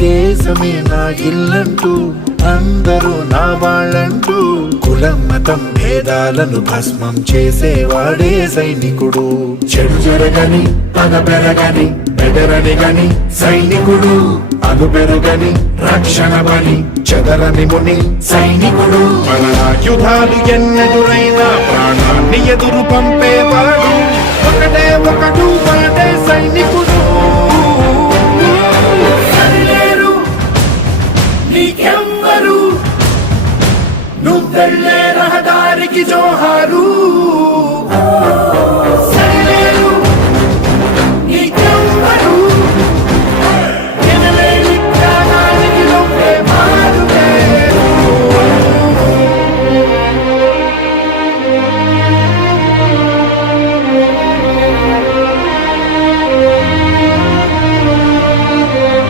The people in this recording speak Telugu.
దేశమే నా ఇల్లంటూ అందరూ నా వాళ్ళంటూ కులం మతం భేదాలను భస్మం చేసేవాడే సైనికుడు. చెడు జరగని పగ పెరగని బెదరని గని సైనికుడు, అను పెరుగని రక్షణ బలి చెదరని ముని సైనికుడు. మన ఆయుధాలు ఎన్నెదురైనా ప్రాణాన్ని ఎదురు పంపేవాడు ఒకటే ఒకడు వాడే సైనికుడు.